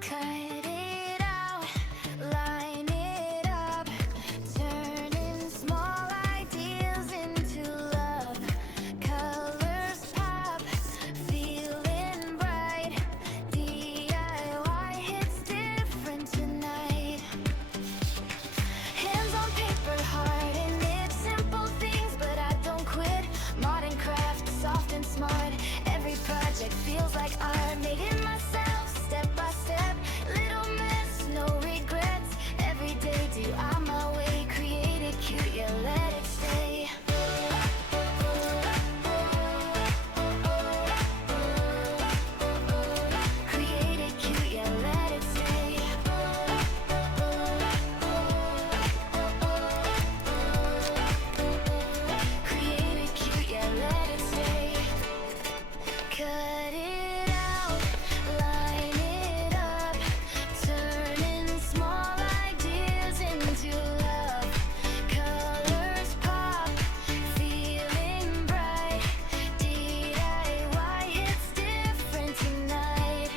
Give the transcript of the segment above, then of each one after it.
Cut it out, line it up, turning small ideas into love. Colors pop, feeling bright. DIY hits different tonight. Hands on paper, heart in it. Simple things, but I don't quit. Modern craft, soft and smart. Every project feels like art. Made it myself, step by step. Little mess, no regrets. Every day DIY my way. Create it cute, yeah, let it stay. Create it cute, yeah, let it stay. Create it cute, yeah, let it stay. Cut it out, line it up, turning small ideas into love. Colors pop, feeling bright. DIY hits different tonight.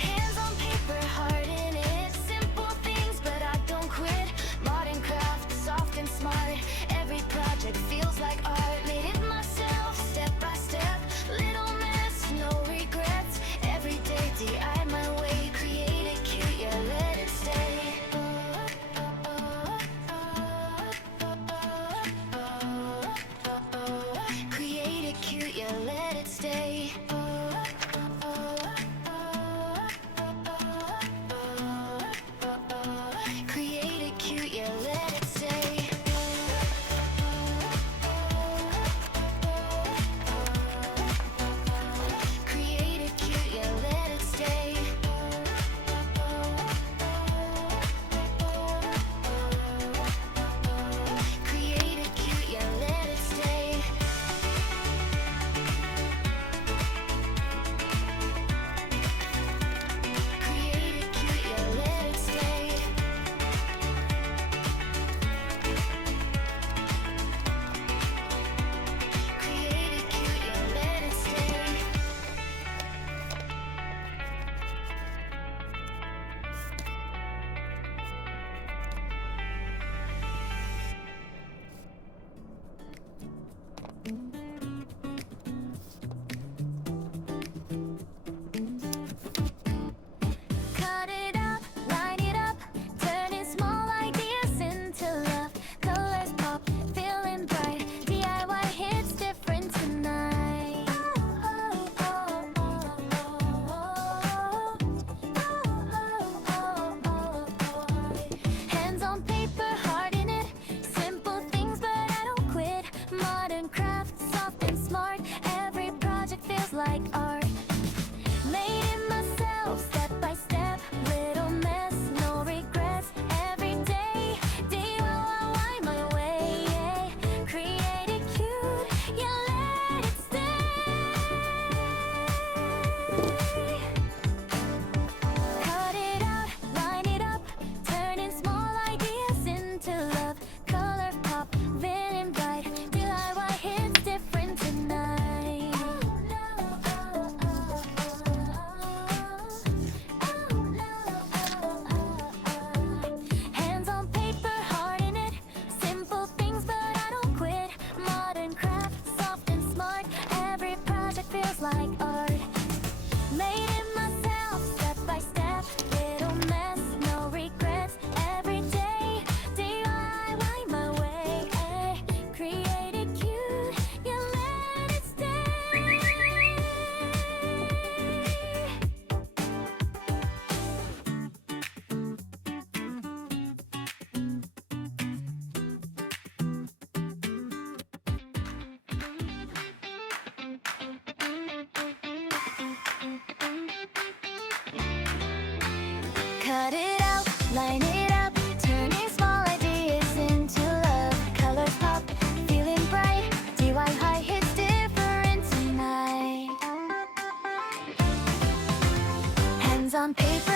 Hands on paper, heart in it. Simple things, but I don't quit. Modern craft, soft and smart. Every project feels like art. Made it myself, step by step. Little mess, no regrets. Every day DIY my way. Create it cute, yeah, let it stay. Create it cute, yeah, let it stay. Create it cute, yeah, let it stay. Create it cute, yeah, let it stay. Create it cute, yeah, let it stay. Create it cute, yeah, let it stay. Create it cute, yeah, let it stay. Cut it out, line it up, turning small ideas into love. Colors pop, feeling bright. DIY hits different tonight. Hands on paper, heart in it. Simple things, but I don't quit. Modern craft, soft and smart. Every project feels like art. Made it myself, step by step. Little mess, no regrets. Every day, DIY my way. Create it cute, yeah, let it stay. Cut it out, line it up, turning small ideas into love. Color pop, feeling bright. DIY hits different tonight. Hands on paper, heart in it. Simple things, but I don't quit. Modern craft, soft and smart. Every project feels like art. Made it myself, step by step. Little mess, no regrets. Every day, DIY my way. Create it cute, yeah, let it stay. Cut it out, line it up, turning small ideas into love. Colors pop, feeling bright. DIY hits different tonight. Hands on paper,